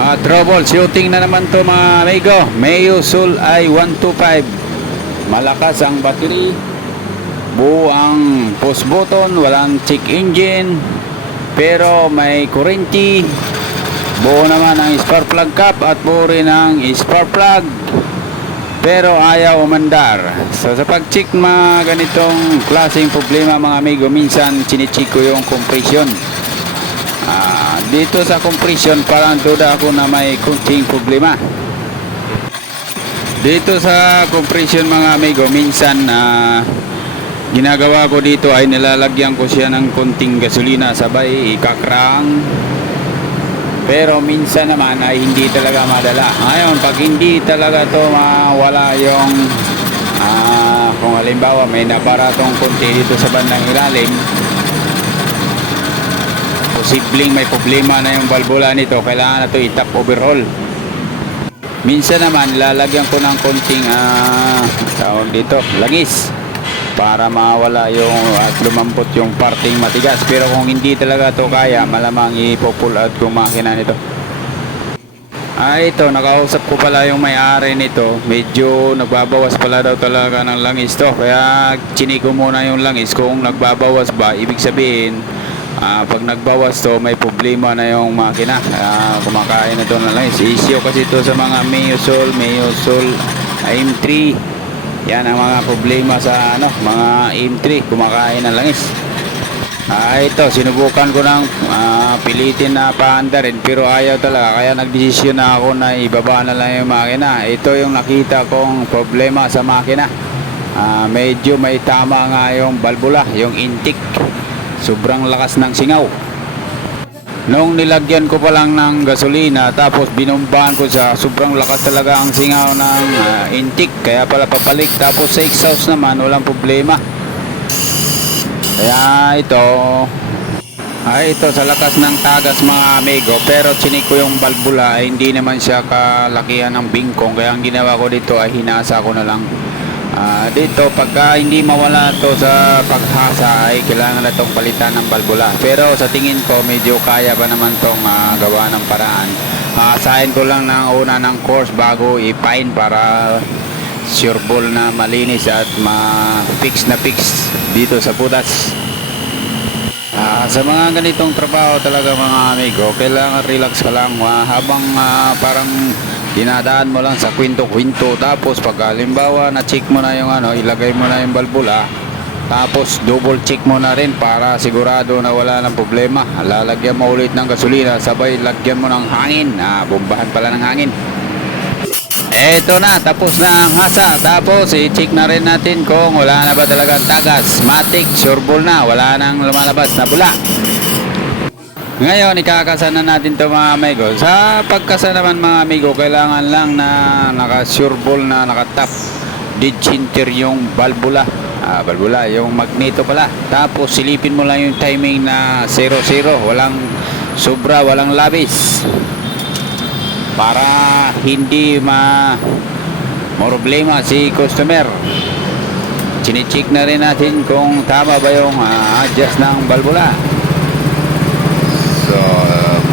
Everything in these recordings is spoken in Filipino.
Troubleshooting na naman to mga amigo. Meosul i125. Malakas ang battery. Buo ang push button. Walang check engine. Pero may kurente. Buo naman ang spark plug cap at buo rin ang spark plug. Pero ayaw umandar. So sa pag-check mga ganitong klaseng problema mga amigo, minsan chine-check ko yung compression. Dito sa compression parang duda ako na may kunting problema. Dito sa compression mga amigo, minsan ginagawa ko dito ay nilalagyan ko siya ng kunting gasolina sabay ikakrang. Pero minsan naman ay hindi talaga madala. Ngayon, pag hindi talaga to mawala yung kung halimbawa may nabaratong konti dito sa bandang ilalim, posibleng may problema na yung valvula nito, kailangan na to i-top overhaul. Minsan naman lalagyan ko ng konting tawag dito, langis para mawala yung at lumampot yung parting matigas. Pero kung hindi talaga to kaya, malamang ipo-pull out ko makina nito. Ito, nakausap ko pala yung may-ari nito. Medyo nagbabawas pala daw talaga ng langis to. Kaya chinik ko muna yung langis kung nagbabawas ba. Ibig sabihin, pag nagbawas to, may problema na yung makina. Kumakain na to ng langis. Issue kasi to sa mga Meosul M3. Yan ang mga problema sa mga M3, kumakain ng langis. Ito, sinubukan ko ng pilitin na paanda rin, pero ayaw talaga. Kaya nagdesisyon na ako na ibaba na lang yung makina. Ito yung nakita kong problema sa makina. Medyo may tama nga yung valvula, yung intake. Sobrang lakas ng singaw. Nung nilagyan ko pa lang ng gasolina, tapos binumbahan ko sa sobrang lakas talaga ang singaw ng intake. Kaya pala papalik. Tapos sa exhaust naman, walang problema. Kaya ito sa lakas ng tagas mga amigo. Pero chinik ko yung valvula, hindi naman siya kalakihan ng bingkong. Kaya ang ginawa ko dito ay hinasa ko na lang. Dito pagka hindi mawala to sa paghasa ay kailangan na itong palitan ng valvula. Pero sa tingin ko medyo kaya pa naman itong gawa ng paraan. Hasahin ko lang ng una ng course bago i-fine para sureball na malinis at ma-fix na fix dito sa butas. Sa mga ganitong trabaho talaga mga amigo, kailangan relax ka lang habang parang dinadaan mo lang sa kwento-kwento. Tapos pag halimbawa na check mo na yung ilagay mo na yung valvula, tapos double check mo na rin para sigurado na wala ng problema. Lalagyan mo ulit ng gasolina, sabay lagyan mo ng hangin, bombahan pala ng hangin. Eto na, tapos na ang hasa. Tapos i-check na rin natin kung wala na ba talagang tagas. Matic, sureball na, wala nang lumalabas na bula. Ngayon, ikakasa na natin ito mga amigo. Sa pagkasa naman mga amigo, kailangan lang na naka-sureball na naka-top dead center yung valvula. Valvula, yung magneto pala. Tapos silipin mo lang yung timing na 00. Walang sobra, walang labis. Para hindi problema si customer. Chine-check na rin natin kung tama ba yung adjust ng valvula. So,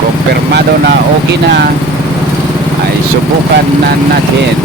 kumpirmado na okay na, ay subukan na natin.